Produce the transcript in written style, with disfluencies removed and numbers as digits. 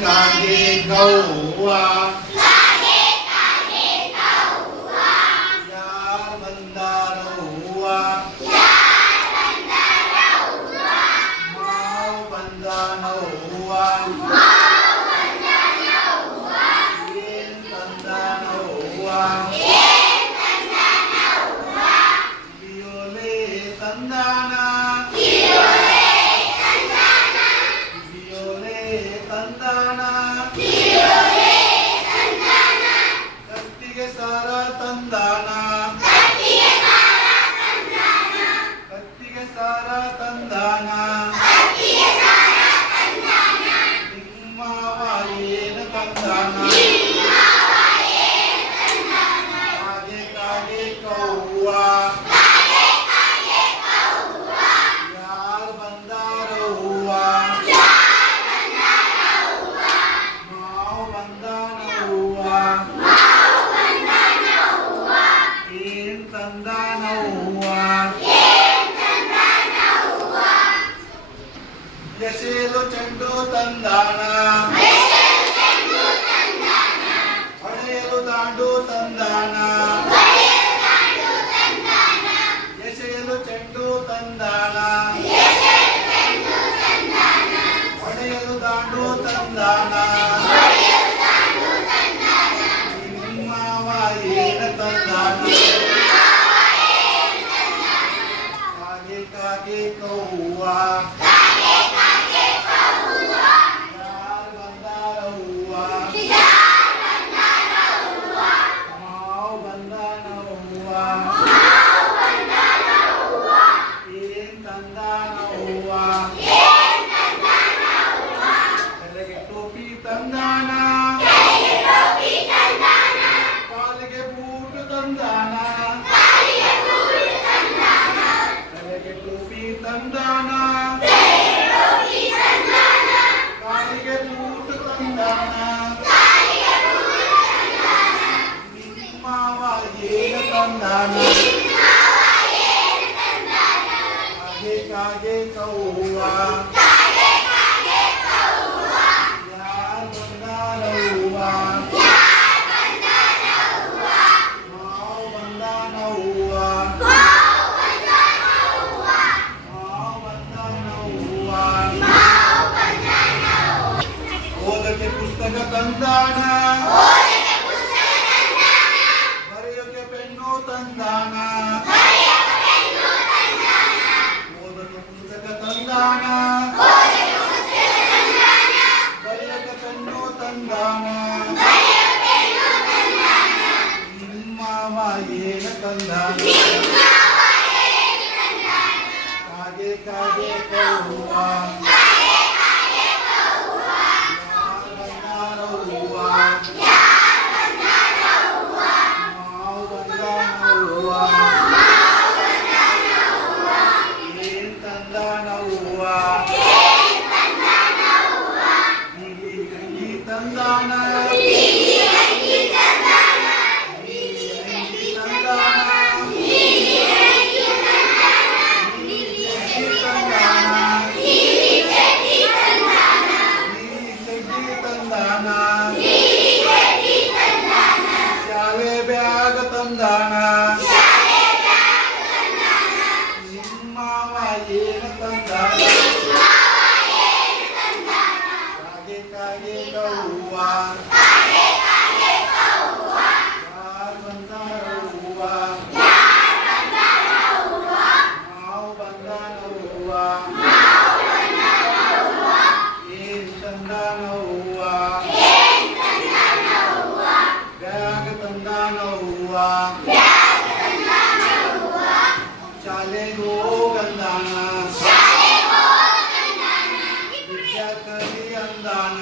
ಕಾಗೆ ಕೌವ್ವ ಯಾರ್ ಬಂದಾರವ್ವ ಮಾವ್ ಬಂದಾನವ್ವ ಏನ್ ತಂದಾನವ್ವ ಬಿಯೋಲೆ ತಂದಾನ ಕತ್ತಿಗೆ ಸಾರ ತಂದಾನ ಕತ್ತಿಗೆ ಸಾರ ತಂದಾನ ನಿಮ್ಮವ ಏನು ತಂದಾನ ಕಾಗೆ ಕಾಗೆ ಕೌವ್ವ ಯಾರು ಬಂದಾರವ್ವ ಎಸೆಲು ಚೆಂಡು ತಂದಾನ ಹೊಡೆಯಲು ದಾಂಡು ತಂದಾನ ಎಸೆಯಲು ಚೆಂಡು ತಂದಾನ ಹೊಡೆಯಲು ದಾಂಡು ತಂದಾನ ನಿಮ್ಮವ ಏನು ತಂದಾನ ಕಾಗೆ ಕಾಗೆ ಕೌವ್ವ ತಲೆಗೆ ಟೋಪಿ ತಂದಾನ ಕಾಲಿಗೆ ಬೂಟು ತಂದಾನ ತಲೆಗೆ ಟೋಪಿ ತಂದಾನ ಕಾಲಿಗೆ ಬೂಟು ತಂದಾನ ನಿಮ್ಮವ ಏನು ತಂದಾನ ಕಾಗೆ ಕಾಗೆ ಕೌವ್ವ ಯಾರ್ ಬಂದಾರವ್ವ ಮಾವ್ ಬಂದಾನವ್ವ ಮಾವ್ ಬಂದಾನವ್ವ ಓದಕ್ಕೆ ಪುಸ್ತಕ ತಂದಾನ ಬರೆಯೋಕೆ ಪೆನ್ನು ತಂದಾನ ತಂದಾನ ಬರೆಯಕ ಪೆನ್ನು ತಂದಾನ ನಿಮ್ಮವ ಏನು ತಂದಾನ ಕಾಗೆ ಕಾಗೆ ಕೌವ್ವ ಯಾರ್ ಬಂದಾರವ್ವ ಮಾವ್ ಬಂದಾನವ್ವ ಏನ್ ತಂದಾನವ್ವ ನೀಲಿ ಅಂಗಿ ತಂದಾನ ನೀಲಿ ಅಂಗಿ ತಂದಾನ ನೀಲಿ ಚಡ್ಡಿ ತಂದಾನ ಶಾಲೆ ಬ್ಯಾಗ್ ತಂದಾನ ನಿಮ್ಮವ ಏನು ತಂದಾನ ಕಾಗೆ ಕಾಗೆ ಕೌವ್ವ ಯಾರ್ ಬಂದಾರವ್ವ ಮಾವ್ ಬಂದಾನವ್ವ ಏನ್ ತಂದಾನವ್ವ ಬ್ಯಾಗ್ ತಂದಾನವ್ವ ಶಾಲೆಗೆ ಹೋಗಂದಾನ ವಿದ್ಯಾ ಕಲಿ ಅಂದಾನ